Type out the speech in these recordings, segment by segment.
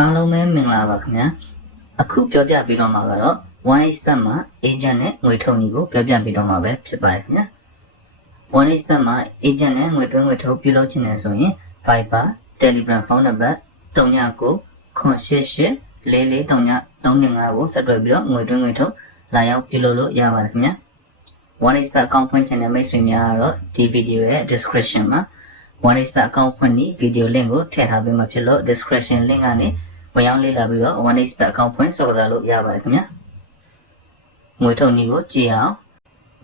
အားလုံးပဲမင်္ဂလာပါခင်ဗျာအခုပြောပြပေးတော့မှာကတော့ OneXBet မှာ agent နဲ့ငွေထုတ်နည်းကိုပြောပြပေးတော့မှာပဲဖြစ်ပါတယ်ခင်ဗျာ OneXBet မှာ agent နဲ့ငွေတွင်းငွေထုတ်ပြုလုပ်ချင်တယ်ဆိုရင် Viber Telegram ဖုန်းနံပါတ်39 988 443935ကိုဆက်သွယ်ပြီးတော့ငွေတွင်းငွေထုတ်လာရောက်ပြုလုပ်လို့ရပါတယ်ခင်ဗျာ OneXBet account ဖွင့်ချင်တဲ့မိတ်ဆွေများကတော့ဒီဗီဒီယိုရဲ့ description မှာ OneXBet account ဖွင့်ပြီး video link ကိုထည့်ထားပေးမှာဖြစ်လို့ description link ကနေ ဝင်ရောက်လေ့လာပြီးတော့ OneXBet account ဖွင့်စောင့်စားလို့ရပါတယ်ခင်ဗျာငွေထုတ်နည်းကိုကြည့်အောင်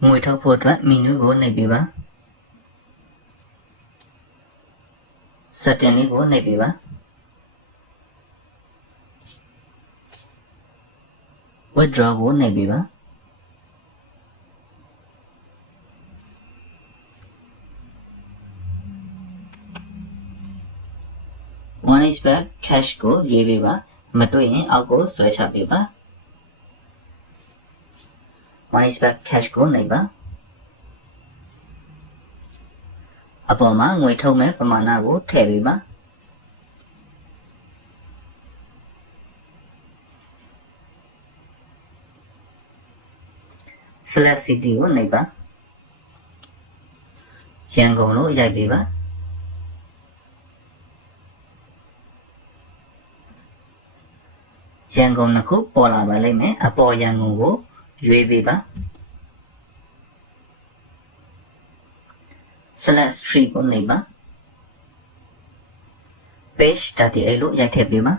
ငွေထုတ်ဖို့အတွက် menu ကိုနှိပ်ပေးပါ setting လေးကိုနှိပ်ပေးပါ withdraw ကိုနှိပ်ပေးပါ one is back cash ကိုရွေးပေးပါမတွေ့ရင်အောက်ကိုဆွဲချပေးပါ one is back cash ကိုနှိပ်ပါအပေါ်မှာငွေထုတ်မဲ့ပမာဏကိုထည့်ပေးပါ select city ကိုနှိပ်ပါရန်ကုန်လို့ရိုက်ပေးပါ ရန်ကုန်တစ်ခုပေါ်လာပါလိမ့်မယ်အပေါ်ရန်ကုန်ကိုရွေးပေးပါ select street ကိုနှိပ်ပါ page 38လို့ရိုက်ထည့်ပေးပါ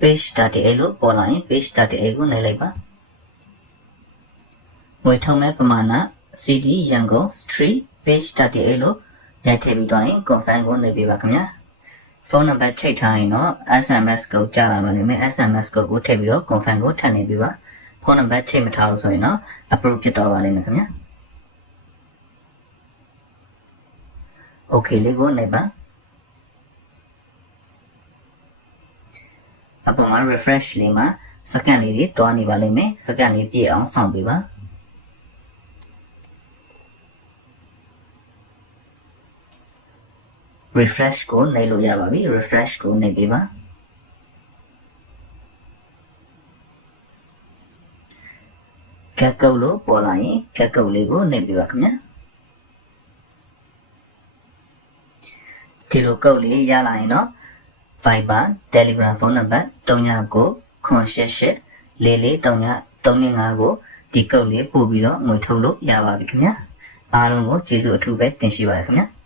page 38လို့ပေါ်လာရင် page 38ကိုနှိပ်လိုက်ပါငွေထုံးမဲ့ပမာဏ CD ရန်ကုန် street page 38လို့ရိုက်ထည့်ပြီးတော့ရင် confirm ကိုနှိပ်ပေးပါခင်ဗျာ ဖုန်းနံပါတ်ချိန်ထားရင်တော့ SMS ကိုကြာလာပါလိမ့်မယ် SMS ကိုကိုထည့်ပြီးတော့ confirm ကိုထပ်နေပေးပါဖုန်းနံပါတ်ချိန်မထားဘူးဆိုရင်တော့ approve ဖြစ်တော့ပါလိမ့်မယ်ခင်ဗျာ okay လေးကိုနှိပ်ပါအပေါ်မှာ refresh လေးမှာစက္ကန့်လေးတွေတွားနေပါလိမ့်မယ်စက္ကန့်လေးပြည့်အောင်စောင့်ပေးပါ refresh ကိုနှိပ်လို့ရပါပြီ refresh ကိုနှိပ်ပေးပါကက်ကုတ်လို့ပေါ်လာရင်ကက်ကုတ်လေးကိုနှိပ်ပေးပါခင်ဗျာဒီလိုကုတ်လေးရလာရင်တော့ Viber Telegram ဖုန်းနံပါတ်39 988 4439 395ကိုဒီကုတ်လေးပို့ပြီးတော့ငွေထုတ်လို့ရပါပြီခင်ဗျာအားလုံးကိုကျေးဇူးအထူးပဲတင်ရှိပါတယ်ခင်ဗျာ